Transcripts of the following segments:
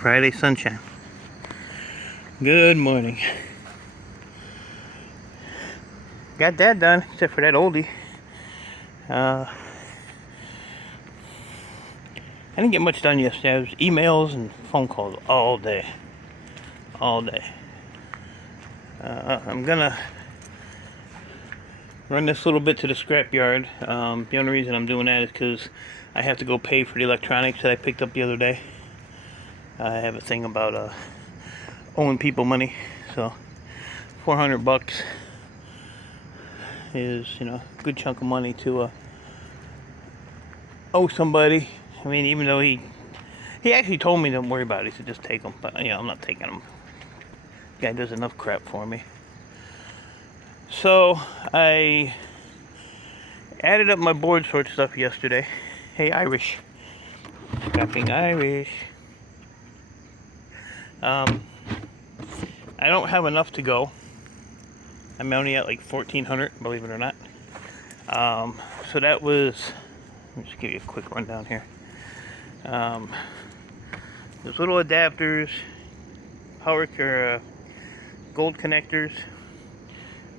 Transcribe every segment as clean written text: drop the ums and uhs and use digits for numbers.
Friday sunshine. Good morning. Got that done, except for that oldie. I didn't get much done yesterday. It was emails and phone calls all day. All day. I'm gonna run this little bit to the scrapyard. The only reason I'm doing that is because I have to go pay for the electronics that I picked up the other day. I have a thing about owing people money, so $400 is, a good chunk of money to owe somebody. I mean, even though he actually told me don't worry about it, he said just take them, but I'm not taking them. The guy does enough crap for me. So I added up my board sort stuff yesterday. Hey, Irish. Fucking Irish. I don't have enough to go. I'm only at like 1,400, believe it or not. So that was, let me just give you a quick rundown here. There's little adapters, gold connectors.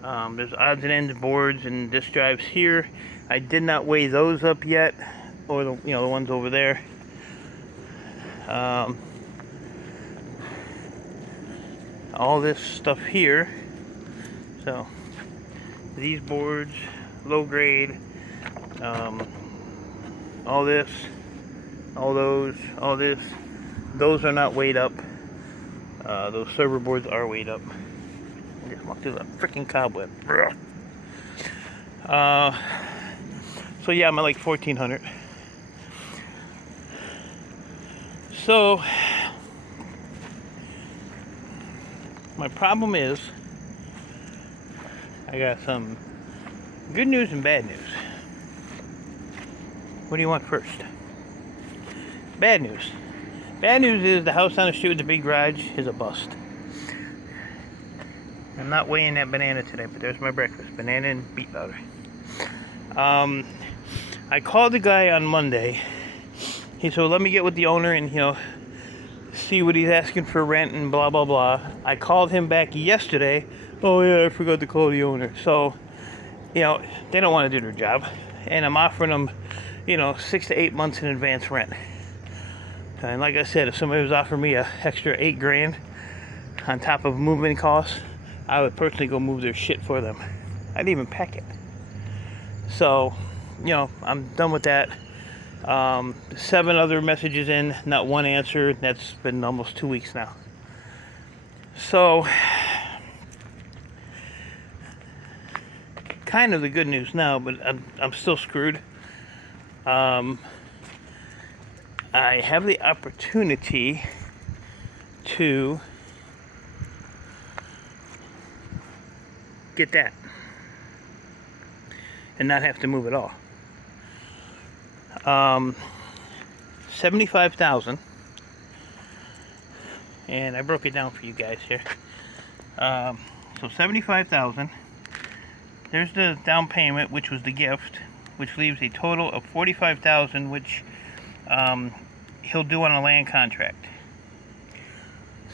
There's odds and ends boards and disk drives here. I did not weigh those up yet, or the ones over there. All this stuff here. So these boards, low grade, all this, all those, all this, those are not weighed up. Those server boards are weighed up. I just walked through the freaking cobweb. So yeah, I'm at like 1,400. So my problem is I got some good news and bad news. What do you want first? Bad news. Bad news is the house on the street with the big garage is a bust. I'm not weighing that banana today, but there's my breakfast. Banana and beet powder. I called the guy on Monday. He said, let me get with the owner and, see what he's asking for rent and blah, blah, blah. I called him back yesterday. Oh, yeah, I forgot to call the owner. So, they don't want to do their job. And I'm offering them, 6 to 8 months in advance rent. And like I said, if somebody was offering me an extra $8,000 on top of moving costs, I would personally go move their shit for them. I'd even pack it. So, I'm done with that. 7 other messages in, not one answer. That's been almost 2 weeks now. So, kind of the good news now, but I'm still screwed. I have the opportunity to get that and not have to move at all. $75,000, and I broke it down for you guys here. So $75,000. There's the down payment, which was the gift, which leaves a total of $45,000, which he'll do on a land contract.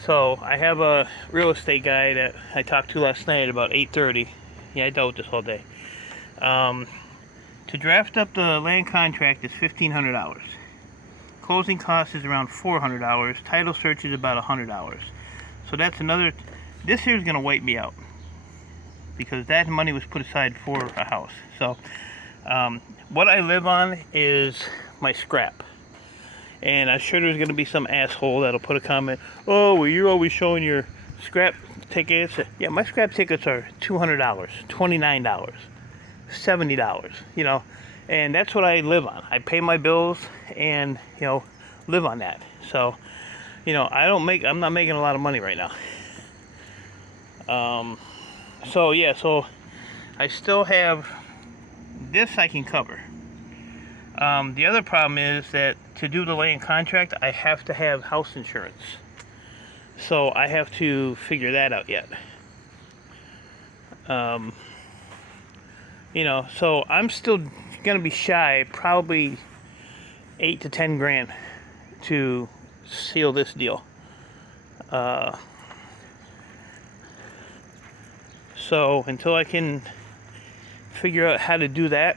So I have a real estate guy that I talked to last night about 8:30. Yeah, I dealt with this all day. To draft up the land contract is $1,500. Closing cost is around $400. Title search is about $100. So that's another. This here is going to wipe me out because that money was put aside for a house. So what I live on is my scrap. And I'm sure there's going to be some asshole that'll put a comment, oh, well, you're always showing your scrap tickets. Yeah, my scrap tickets are $200, $29, $70, and that's what I live on. I pay my bills and, live on that. So, I'm not making a lot of money right now. So I still have this I can cover. The other problem is that to do the land contract, I have to have house insurance. So I have to figure that out yet. So I'm still going to be shy, probably $8 to $10 grand to seal this deal. Uh, so until I can figure out how to do that,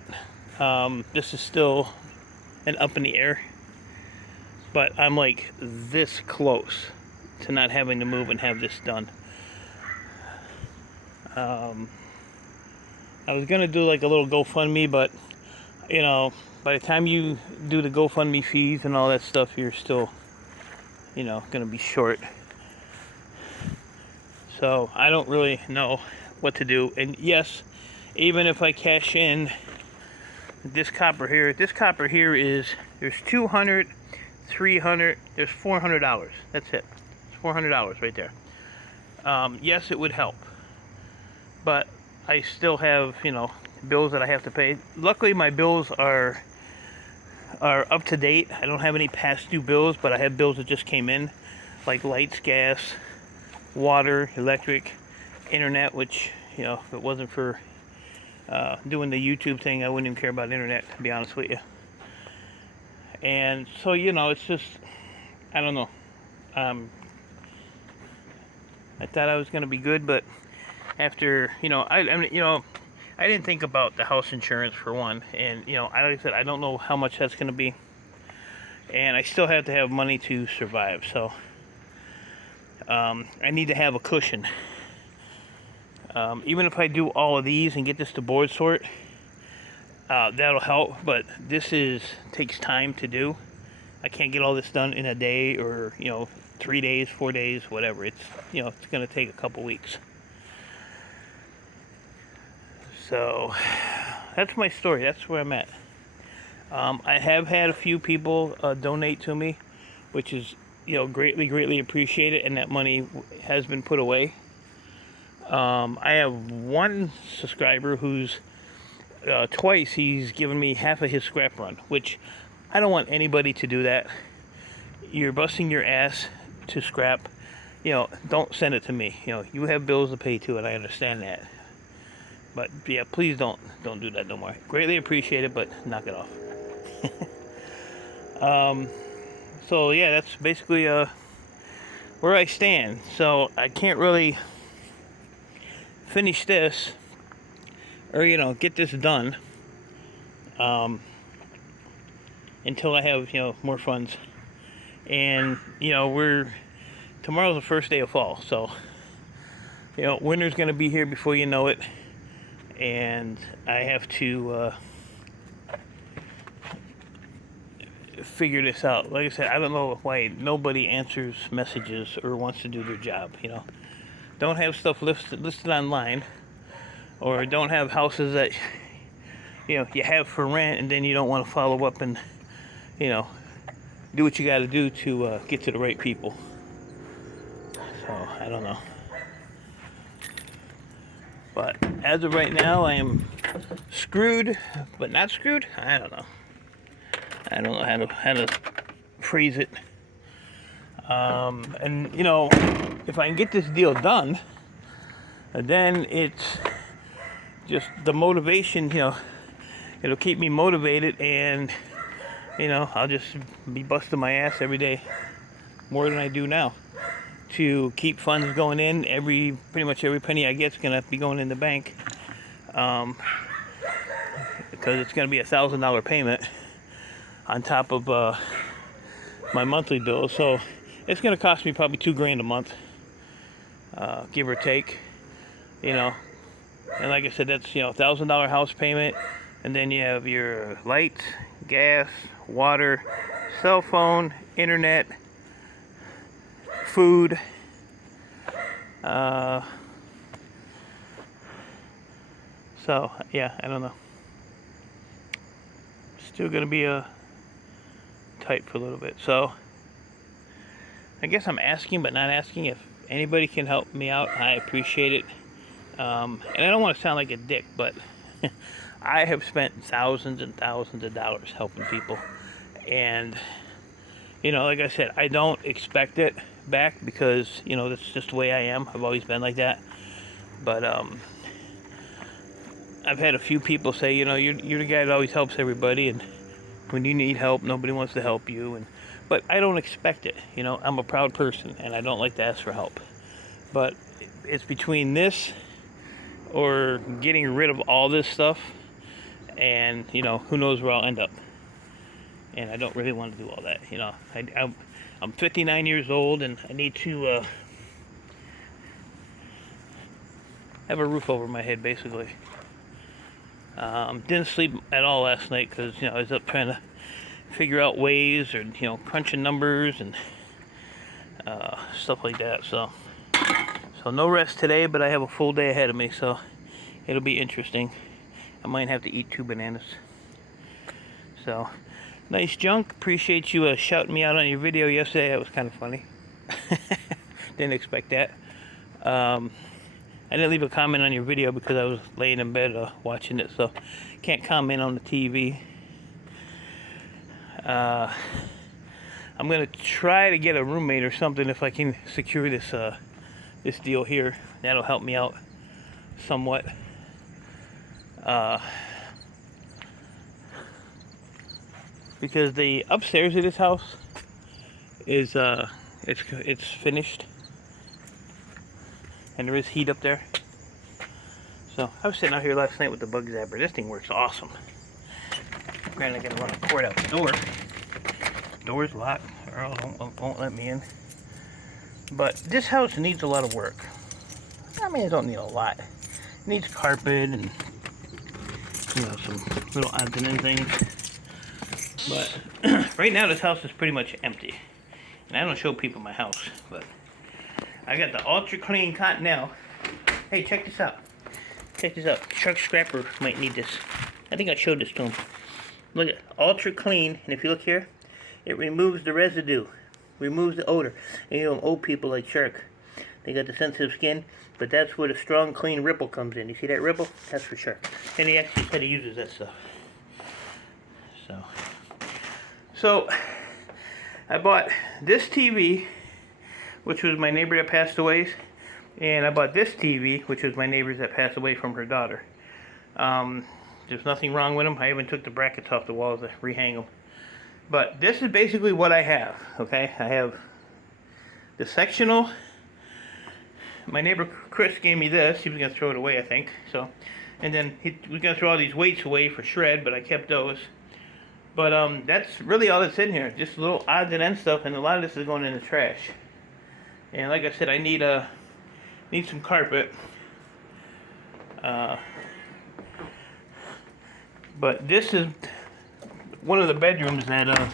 this is still an up in the air. But I'm like this close to not having to move and have this done. I was gonna do like a little GoFundMe, but you know, by the time you do the GoFundMe fees and all that stuff, you're still, you know, gonna be short. So I don't really know what to do. And yes, even if I cash in this copper here is, there's 200, 300, there's $400. That's it. It's $400 right there. Yes, it would help, but I still have, you know, bills that I have to pay. Luckily, my bills are up to date. I don't have any past due bills, but I have bills that just came in, like lights, gas, water, electric, internet, which, you know, if it wasn't for doing the YouTube thing, I wouldn't even care about internet, to be honest with you. And so, you know, it's just, I don't know. I thought I was going to be good, but after, you know, I mean, you know, I didn't think about the house insurance for one, and you know, like I said, I don't know how much that's going to be, and I still have to have money to survive. So I need to have a cushion. Even if I do all of these and get this to board sort, that'll help. But this takes time to do. I can't get all this done in a day, or you know, 3 days, 4 days, whatever. It's, you know, it's going to take a couple weeks. So that's my story. That's where I'm at. I have had a few people donate to me, which is, you know, greatly appreciated, and that money has been put away. I have one subscriber who's twice he's given me half of his scrap run, which I don't want anybody to do that. You're busting your ass to scrap. You know, don't send it to me. You know, you have bills to pay too, and I understand that. But yeah, please don't do that no more. Greatly appreciate it, but knock it off. So yeah, that's basically where I stand. So I can't really finish this, or you know, get this done until I have, you know, more funds. And you know, tomorrow's the first day of fall, so you know, winter's gonna be here before you know it. And I have to figure this out. Like I said, I don't know why nobody answers messages or wants to do their job. You know, don't have stuff listed online, or don't have houses that, you know, you have for rent, and then you don't want to follow up and, you know, do what you got to do to get to the right people. So I don't know. But as of right now, I am screwed, but not screwed. I don't know. I don't know how to phrase it. And you know, if I can get this deal done, then it's just the motivation. You know, it'll keep me motivated, and you know, I'll just be busting my ass every day, more than I do now, to keep funds going in. Pretty much every penny I get is gonna be going in the bank, because it's gonna be $1,000 payment on top of my monthly bill. So it's gonna cost me probably $2,000 a month, give or take. You know, and like I said, that's, you know, $1,000 house payment, and then you have your lights, gas, water, cell phone, internet, food, so yeah, I don't know. Still gonna be tight for a little bit. So I guess I'm asking but not asking. If anybody can help me out, I appreciate it. And I don't want to sound like a dick, but I have spent thousands and thousands of dollars helping people, and you know, like I said, I don't expect it back, because you know, that's just the way I am. I've always been like that. But I've had a few people say, you know, you're the guy that always helps everybody, and when you need help, nobody wants to help you. but I don't expect it. You know, I'm a proud person and I don't like to ask for help. But it's between this or getting rid of all this stuff, and you know, who knows where I'll end up. And I don't really want to do all that. You know, I'm 59 years old and I need to have a roof over my head, basically. Didn't sleep at all last night because, you know, I was up trying to figure out ways, or, you know, crunching numbers and stuff like that. So no rest today, but I have a full day ahead of me, so it'll be interesting. I might have to eat 2 bananas. So, nice junk. Appreciate you shouting me out on your video yesterday. That was kind of funny. Didn't expect that. I didn't leave a comment on your video because I was laying in bed watching it, so can't comment on the TV. I'm gonna try to get a roommate or something if I can secure this this deal here. That'll help me out somewhat. Because the upstairs of this house is it's finished, and there is heat up there. So I was sitting out here last night with the bug zapper. This thing works awesome. Granted, I gotta run a cord out the door. Door's locked. Earl won't let me in. But this house needs a lot of work. I mean, it don't need a lot. It needs carpet and, you know, some little odds and ends things. But right now, this house is pretty much empty. And I don't show people my house, but I got the Ultra Clean Cottonelle. Hey, check this out. Check this out. Truck Scrapper might need this. I think I showed this to him. Look at Ultra Clean, and if you look here, it removes the residue, removes the odor. And you know, old people like Shark, they got the sensitive skin, but that's where the strong, clean Ripple comes in. You see that Ripple? That's for Shark. And he actually said he uses that stuff. So I bought this TV, which was my neighbor that passed away, and I bought this TV, which was my neighbor's that passed away from her daughter. There's nothing wrong with them. I even took the brackets off the walls to rehang them. But this is basically what I have, okay? I have the sectional. My neighbor Chris gave me this. He was going to throw it away, I think. So, and then he was going to throw all these weights away for shred, but I kept those. But that's really all that's in here. Just little odds and ends stuff, and a lot of this is going in the trash. And like I said, I need some carpet. But this is one of the bedrooms that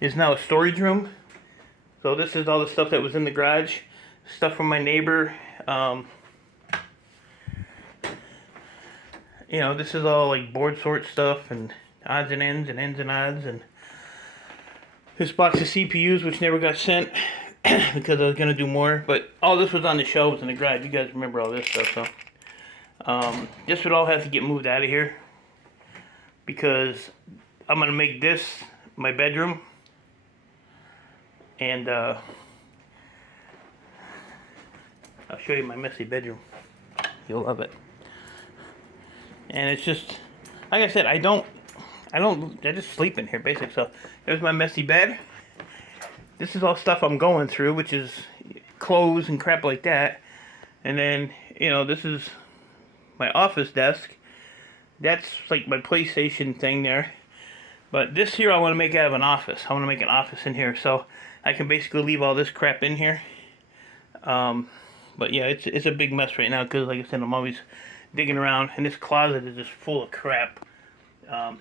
is now a storage room. So this is all the stuff that was in the garage. Stuff from my neighbor. You know, this is all like board sort stuff and odds and ends and odds. And this box of CPUs, which never got sent because I was going to do more. But all this was on the shelves in the garage. You guys remember all this stuff. So this would all have to get moved out of here, because I'm going to make this my bedroom, and I'll show you my messy bedroom. You'll love it. And it's just, like I said, I just sleep in here, basically. So there's my messy bed. This is all stuff I'm going through, which is clothes and crap like that. And then, you know, this is my office desk. That's like my PlayStation thing there. But this here I want to make out of an office. I want to make an office in here, so I can basically leave all this crap in here. But yeah, it's a big mess right now because, like I said, I'm always digging around, and this closet is just full of crap.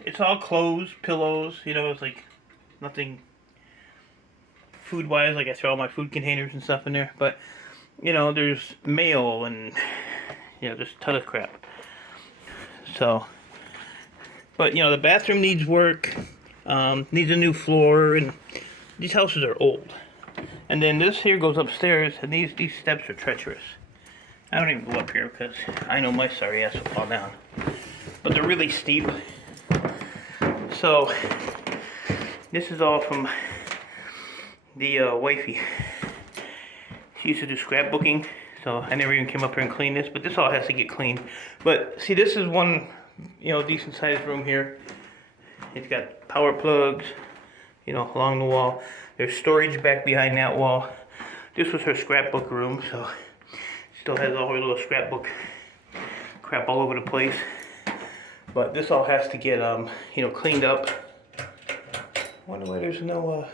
It's all clothes, pillows, you know, it's like nothing food-wise. Like I throw all my food containers and stuff in there, but you know, there's mail and, you know, just a ton of crap. So, but you know, the bathroom needs work, needs a new floor, and these houses are old. And then this here goes upstairs, and these steps are treacherous. I don't even go up here because I know my sorry ass will fall down. But they're really steep. So, this is all from the wifey. She used to do scrapbooking, so I never even came up here and cleaned this, but this all has to get cleaned. But see, this is one, you know, decent sized room here. It's got power plugs, you know, along the wall. There's storage back behind that wall. This was her scrapbook room, so still has all her little scrapbook crap all over the place. But this all has to get, you know, cleaned up. I wonder why there's no,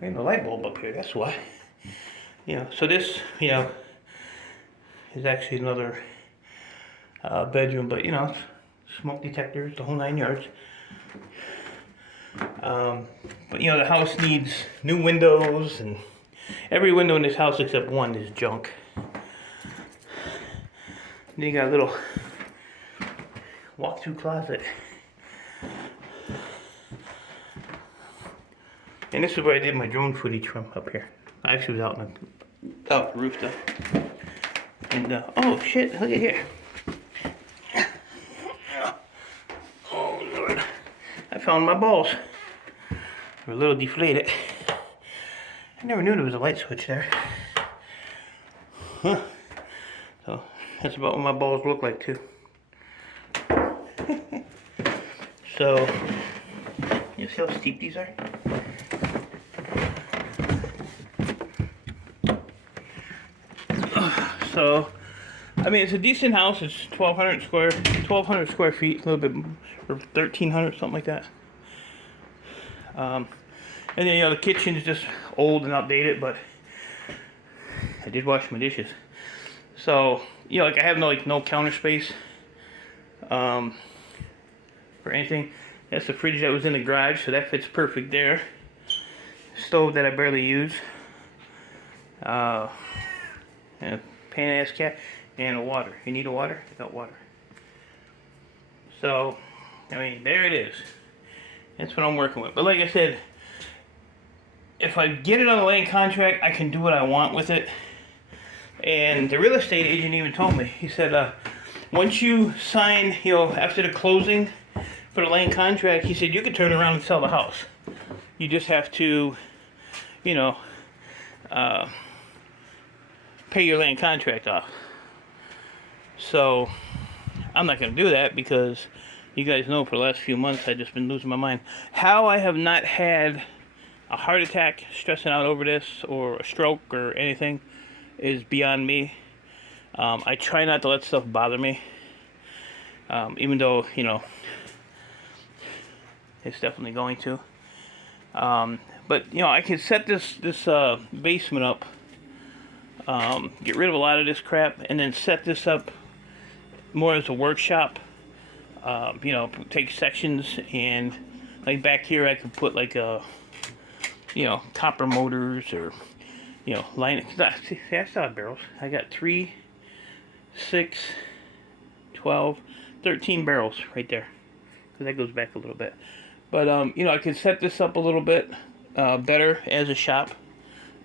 ain't no light bulb up here. That's why. You know, so this, you know, is actually another bedroom, but you know, smoke detectors, the whole 9 yards. But you know, the house needs new windows, and every window in this house except one is junk. Then you got a little walk-through closet. And this is where I did my drone footage from, up here. I actually was out on the roof though. And oh shit, look at here. Oh Lord. I found my balls. They're a little deflated. I never knew there was a light switch there. Huh. So that's about what my balls look like too. So you see how steep these are? So I mean, it's a decent house. It's 1,200 square feet, a little bit, or 1,300, something like that. And then, you know, the kitchen is just old and outdated, but I did wash my dishes. So, you know, like I have no counter space for anything. That's the fridge that was in the garage, so that fits perfect there. Stove that I barely use. And a pain-ass cat. And a water. You need a water? I got water. So, I mean, there it is. That's what I'm working with. But like I said, if I get it on a land contract, I can do what I want with it. And the real estate agent even told me, he said, once you sign, you know, after the closing for the land contract, he said, you can turn around and sell the house. You just have to, you know, pay your land contract off. So, I'm not going to do that because you guys know for the last few months I've just been losing my mind. How I have not had a heart attack stressing out over this, or a stroke or anything, is beyond me. I try not to let stuff bother me. Even though, you know, it's definitely going to. But, you know, I can set this basement up, get rid of a lot of this crap, and then set this up more as a workshop. You know, take sections, and like back here I could put like a, you know, copper motors, or, you know, line. See, I still have barrels. I got 3, 6, 12, 13 barrels right there, because that goes back a little bit. But you know, I could set this up a little bit better as a shop.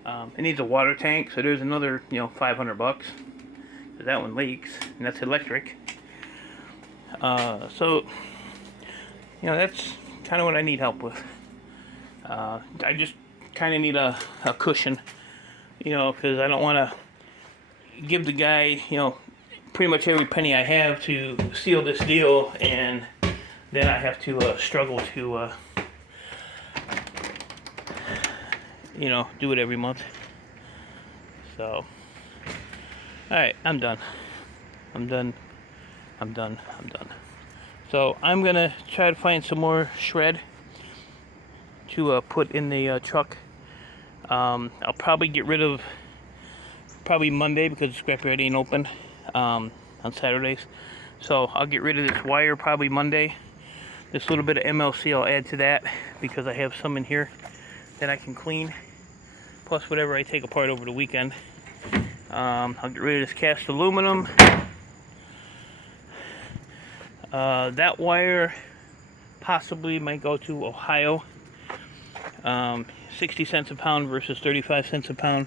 It needs a water tank, so there's another, you know, $500, because that one leaks, and that's electric. So, you know, that's kind of what I need help with. I just kind of need a cushion, you know, because I don't want to give the guy, you know, pretty much every penny I have to seal this deal, and then I have to struggle to, you know, do it every month. So, alright, I'm done. So I'm gonna try to find some more shred to put in the truck. I'll probably get rid of Monday, because the scrapyard ain't open on Saturdays. So I'll get rid of this wire probably Monday. This little bit of MLC I'll add to that, because I have some in here that I can clean, plus whatever I take apart over the weekend. I'll get rid of this cast aluminum. That wire possibly might go to Ohio. 60 cents a pound versus 35 cents a pound.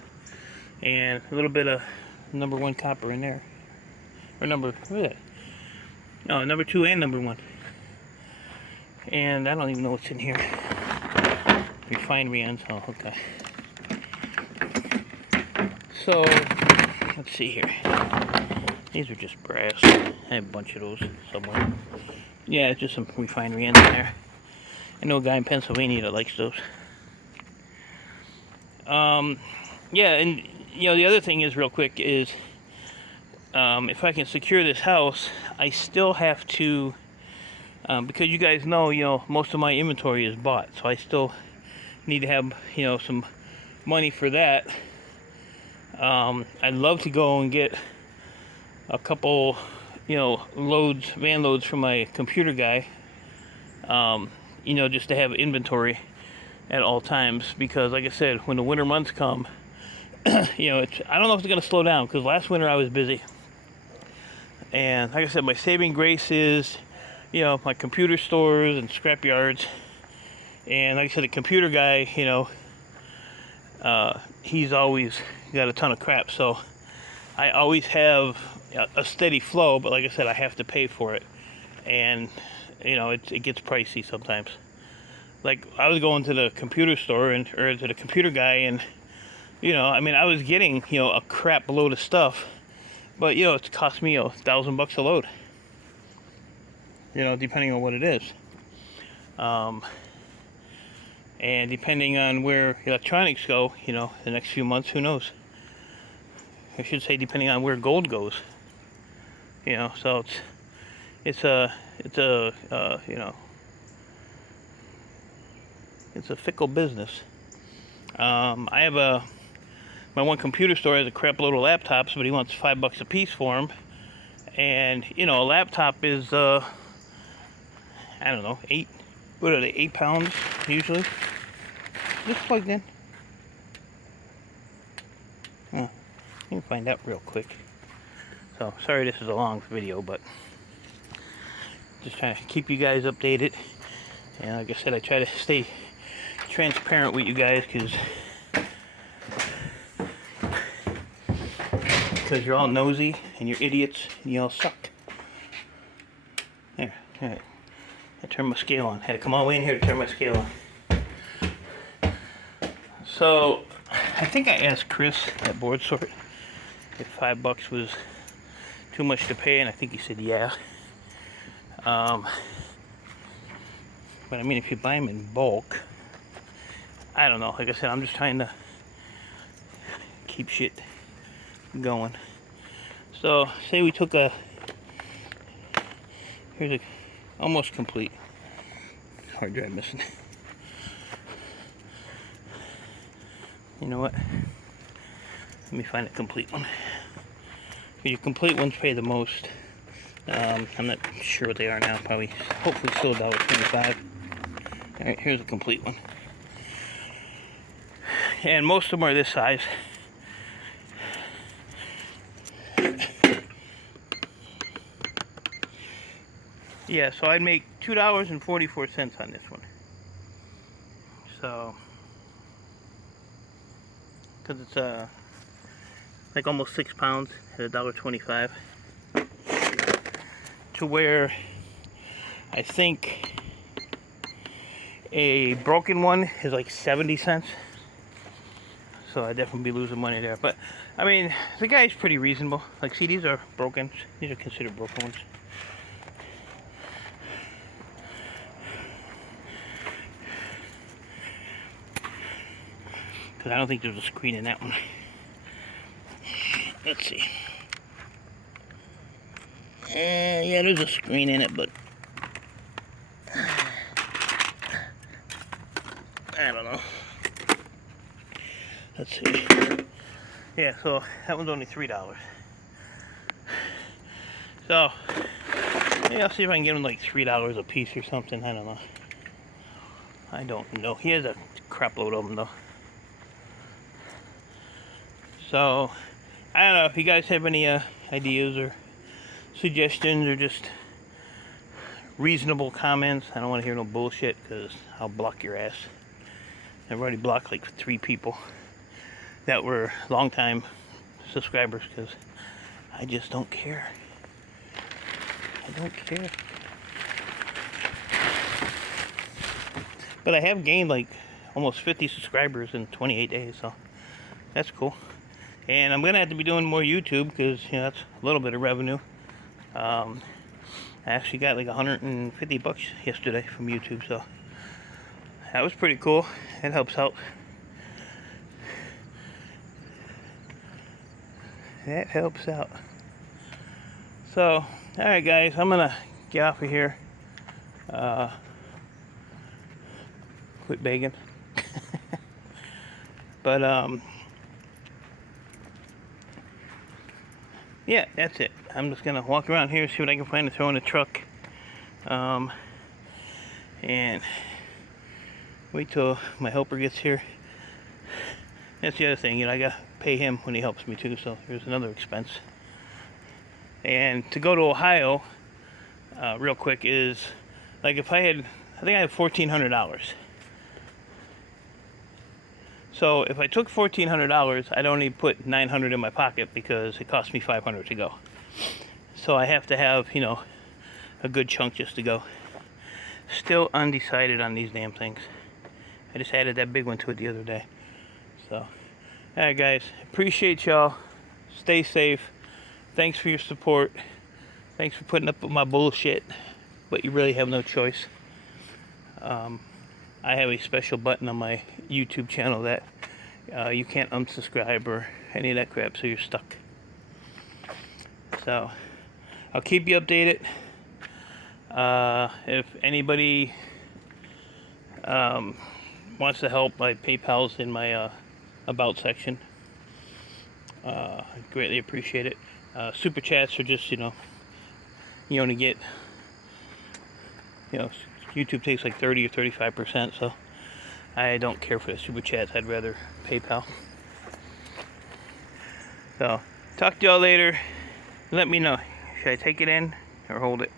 And a little bit of number 1 copper in there. Or what is that? No, number 2 and number 1. And I don't even know what's in here. Refinery ends. Oh, okay. So, let's see here. These are just brass. I have a bunch of those somewhere. Yeah, it's just some refinery ends in there. I know a guy in Pennsylvania that likes those. Yeah, and the other thing is, real quick, is if I can secure this house, I still have to, because you guys know, most of my inventory is bought, so I still need to have, some money for that. I'd love to go and get a couple, van loads from my computer guy, just to have inventory at all times, because like I said, when the winter months come, I don't know if it's going to slow down, because last winter I was busy. And like I said, my saving grace is, my computer stores and scrap yards. And like I said, the computer guy, he's always got a ton of crap. So I always have a steady flow, but like I said, I have to pay for it. And, it gets pricey sometimes. Like, I was going to the computer store or to the computer guy, and, I was getting, a crap load of stuff. But, it's cost me $1,000 a load. Depending on what it is. And depending on where electronics go, the next few months, who knows? I should say depending on where gold goes. So it's a fickle business. I have my one computer store has a crap load of laptops, but he wants $5 a piece for them. And a laptop is I don't know, 8 pounds usually. Just plugged in. Let me find out real quick. So sorry this is a long video, but just trying to keep you guys updated. And like I said, I try to stay transparent with you guys, because you're all nosy and you're idiots and you all suck. There, alright. I turned my scale on. Had to come all the way in here to turn my scale on. So I think I asked Chris at Board Sort if $5 was too much to pay, and I think he said yeah. But I mean, if you buy them in bulk, I don't know. Like I said, I'm just trying to keep shit going. So say we took here's a almost complete hard drive missing. You know what? Let me find a complete one. Your complete ones pay the most. I'm not sure what they are now. Probably, hopefully, still $1.25. All right, here's a complete one. And most of them are this size. Yeah, so I'd make $2.44 on this one. So, because it's like almost 6 pounds at $1.25, to where I think a broken one is like 70 cents. So I'd definitely be losing money there. But I mean, the guy's pretty reasonable. Like, see, these are broken. These are considered broken ones. Because I don't think there's a screen in that one. Let's see. Yeah, there's a screen in it, but I don't know. Let's see. Yeah, so that one's only $3. So, yeah, I'll see if I can get him like $3 a piece or something. I don't know. I don't know. He has a crap load of them, though. So, I don't know if you guys have any ideas or suggestions or just reasonable comments. I don't want to hear no bullshit, because I'll block your ass. I've already blocked like 3 people that were long-time subscribers, because I just don't care. I don't care. But I have gained like almost 50 subscribers in 28 days, so that's cool. And I'm gonna have to be doing more YouTube, because that's a little bit of revenue. I actually got like $150 yesterday from YouTube, so that was pretty cool. It helps out. That helps out. So, alright guys, I'm gonna get off of here. Quit begging. But, yeah, that's it. I'm just gonna walk around here, see what I can find to throw in the truck. And wait till my helper gets here. That's the other thing, you know, I gotta pay him when he helps me too, so there's another expense. And to go to Ohio, real quick, is like if I think I have $1,400. So if I took $1,400, I'd only put $900 in my pocket because it cost me $500 to go. So I have to have, you know, a good chunk just to go. Still undecided on these damn things. I just added that big one to it the other day. So, alright guys, appreciate y'all. Stay safe. Thanks for your support. Thanks for putting up with my bullshit. But you really have no choice. I have a special button on my YouTube channel that you can't unsubscribe or any of that crap, so you're stuck. So, I'll keep you updated. If anybody wants to help, my PayPal's in my about section. I greatly appreciate it. Super chats are just, you only get, YouTube takes like 30 or 35%, so I don't care for the super chats. I'd rather PayPal. So, talk to y'all later. Let me know. Should I take it in or hold it?